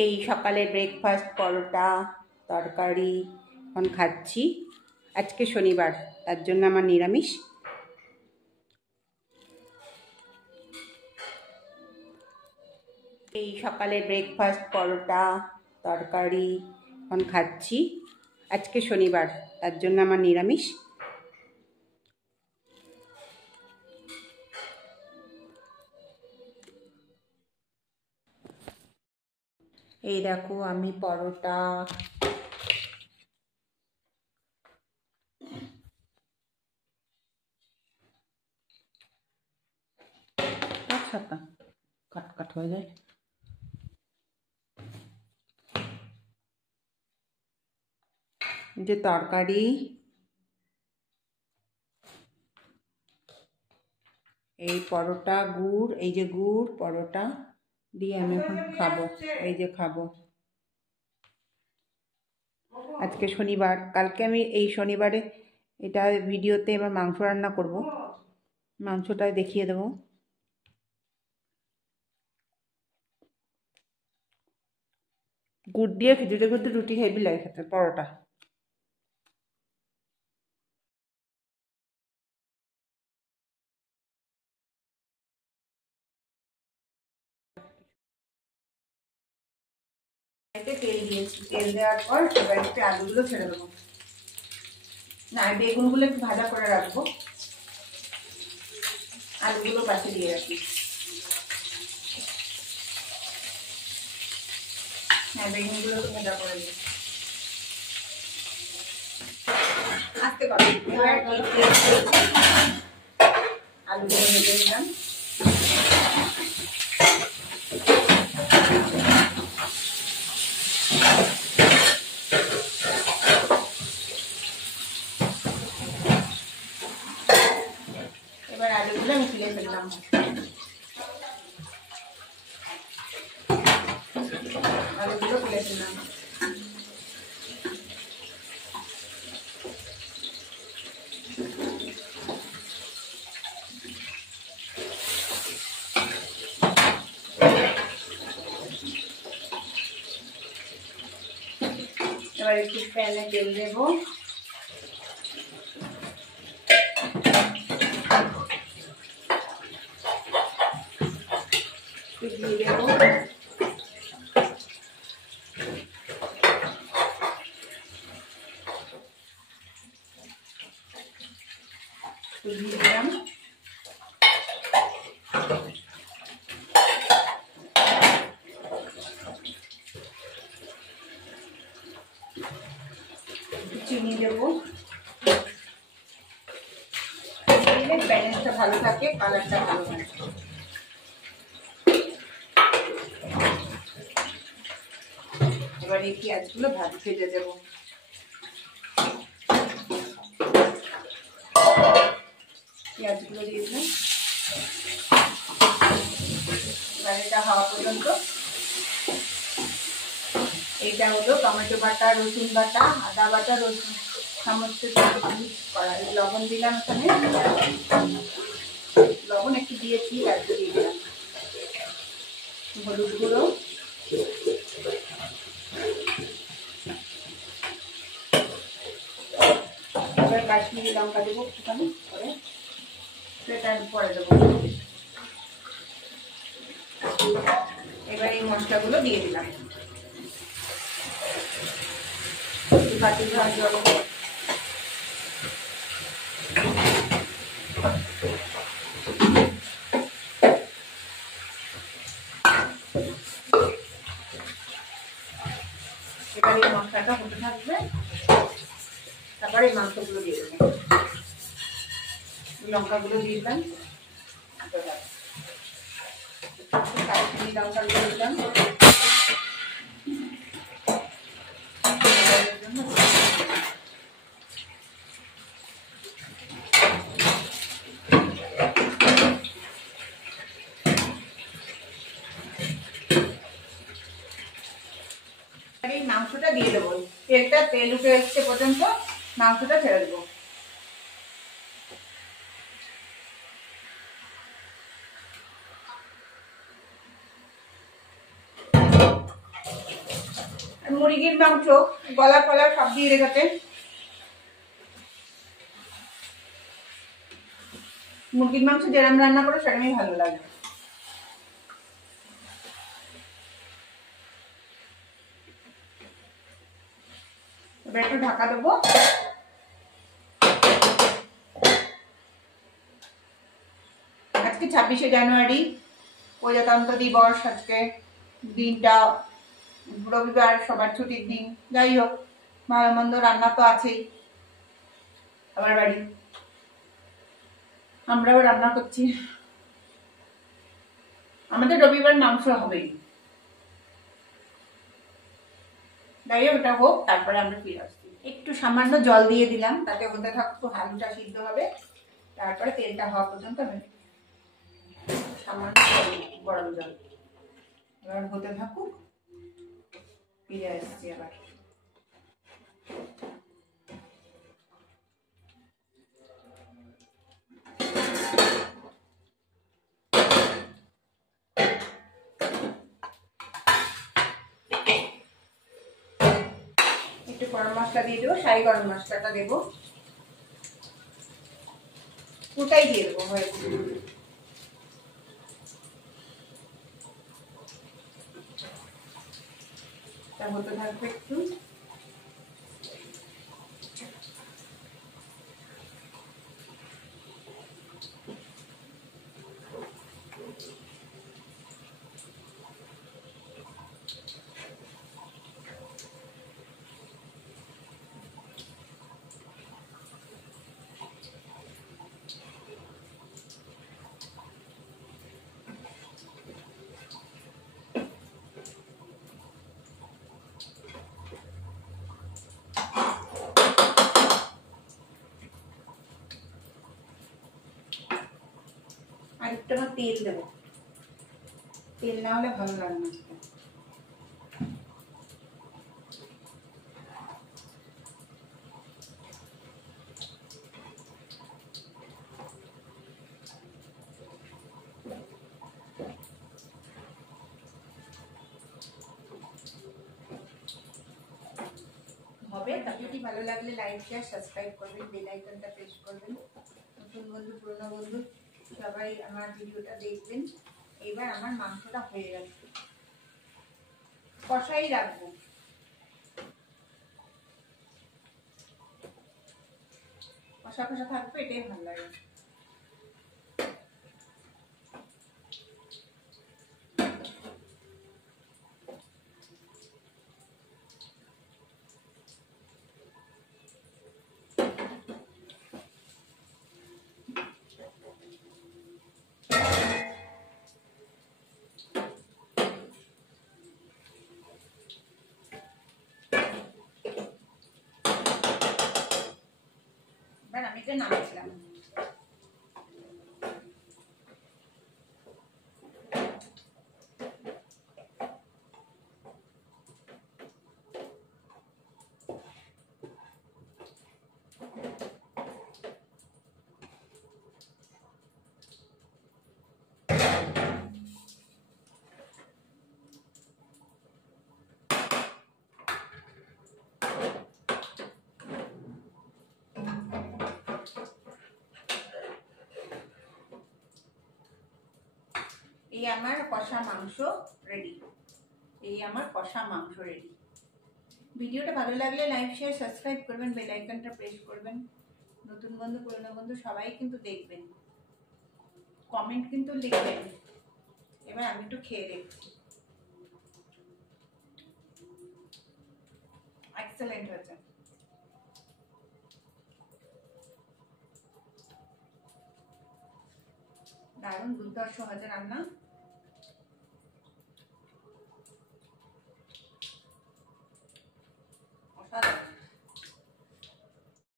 এই সকালে ব্রেকফাস্ট পরোটা তরকারি এখন খাচ্ছি। আজকে শনিবার, তার জন্য আমার নিরামিষ। এই সকালে ব্রেকফাস্ট পরোটা তরকারি এখন খাচ্ছি। আজকে শনিবার, তার জন্য আমার নিরামিষ। এই দেখো আমি পরোটা, কাট কাট হয়ে যায়। যে তরকারি, এই পরোটা গুড়, এই যে গুড় পরোটা দিয়ে আমি এখন খাবো। এই যে খাবো। আজকে শনিবার, কালকে আমি এই শনিবারে এটা ভিডিওতে এবার মাংস রান্না করব, মাংসটা দেখিয়ে দেবো। গুড় দিয়ে খিচুড়ি করতে রুটি হেভি লাগে খেতে, পরোটা। তেল দিয়েছি, তেল দেওয়ার পর এবার একটু আলুগুলো ছেড়ে দেবো। না, বেগুনগুলো একটু ভাজা করে রাখবো, আলুগুলো পাশে দিয়ে রাখি। হ্যাঁ, বেগুনগুলো একটু ভাজা করে দিই। আস্তে করো। এবার আলুগুলো ভেজে নিলাম। এবার আলুগুলো আমি তুলে ফেললাম। আলুগুলো তুলে ফেললাম। এবার একটু প্যানে তেল দেবো। দিয়ে দেবো দিয়ে দিলাম। চিনি দেবো, দিলে ব্যালেন্সটা ভালো থাকে, কালারটা ভালো হয়। এবার এই পেঁয়াজগুলো ভেজে দেবো। পেঁয়াজগুলো দিয়ে দিলাম। এবার এটা হওয়া পর্যন্ত, এইটা হলো টমেটো বাটা, রসুন বাটা, আদা বাটা, রসুন সমস্ত মিক্স করা। লবণ দিলাম এখানে, লবণ একটু দিয়েছি, তারপর দিয়ে দিলাম হলুদ গুঁড়ো, এবার কাশ্মীরি লঙ্কা দেবো একটুখানি করে, সেটা পরে দেবো। এবার এই মশলাগুলো দিয়ে দিলাম। বাটি ধোয়া জল, এবার এই মশলাটা হতে থাকবে। তারপরে এই মাংসগুলো দিয়ে দেবো, লঙ্কাগুলো দিয়ে দিলাম, কাশ্মীরি লঙ্কাগুলো দিলাম। এই মাংসটা দিয়ে দেবো, তেল উঠে আসছে পর্যন্ত মাংসটা ছেড়ে দেবো। মুরগির মাংস গলা ফলা সব দিয়ে রেখেছে। মুরগির মাংস যেরকম রান্না করে সেরকমই ভালো লাগে। এবার একটু ঢাকা দেবো। আজকে 26শে জানুয়ারি, প্রজাতন্ত্র দিবস। আজকে দিনটা রবিবার, সবার ছুটির দিন। যাই হোক, ভালো মন্দ রান্না তো আছেই। আমার বাড়ি আমরাও রান্না করছি। আমাদের রবিবার মাংস হবেই। যাই হোক, ওটা হোক, তারপরে আমরা ফিরে আসছি। একটু সামান্য জল দিয়ে দিলাম, তাতে হতে থাকতো, আলুটা সিদ্ধ হবে। তারপরে তেলটা হওয়া পর্যন্ত আমি সামান্য গরম জল, এবার হতে থাকুক, ফিরে আসছি আবার। একটু গরম মশলা দিয়ে দেবো, শাহি গরম মশলাটা দেবো, ওটাই দিয়ে দেবো। হয়েছে, তা হতে থাকবে একটু। আর একটু আমার তেল দেবো, তেল না হলে ভালো লাগে না। হবে। ভিডিওটি ভালো লাগলে লাইক শেয়ার সাবস্ক্রাইব করবেন, বেল আইকনটা প্রেস করবেন। নতুন বন্ধু পুরনো বন্ধু সবাই আমার ভিডিওটা দেখবেন। এবার আমার মাংসটা হয়ে গেছে, কষাই রাখবো, কষা কষা থাকবে, এটাই ভালো লাগে। আমি এটা নামাচ্ছিলাম। এই আমার কষা মাংস রেডি। এই আমার কষা মাংস রেডি। ভিডিওটা ভালো লাগলে লাইক শেয়ার সাবস্ক্রাইব করবেন, বেল আইকনটা প্রেস করবেন। নতুন বন্ধু পুরনো বন্ধু সবাই কিন্তু দেখবেন, কমেন্ট কিন্তু লিখবেন। এবার আমি একটু খেয়ে দেখছি। এক্সেলেন্ট হয়েছে, দারুণ দুর্ধর্ষ হয়েছে রান্না। অসাধারণ।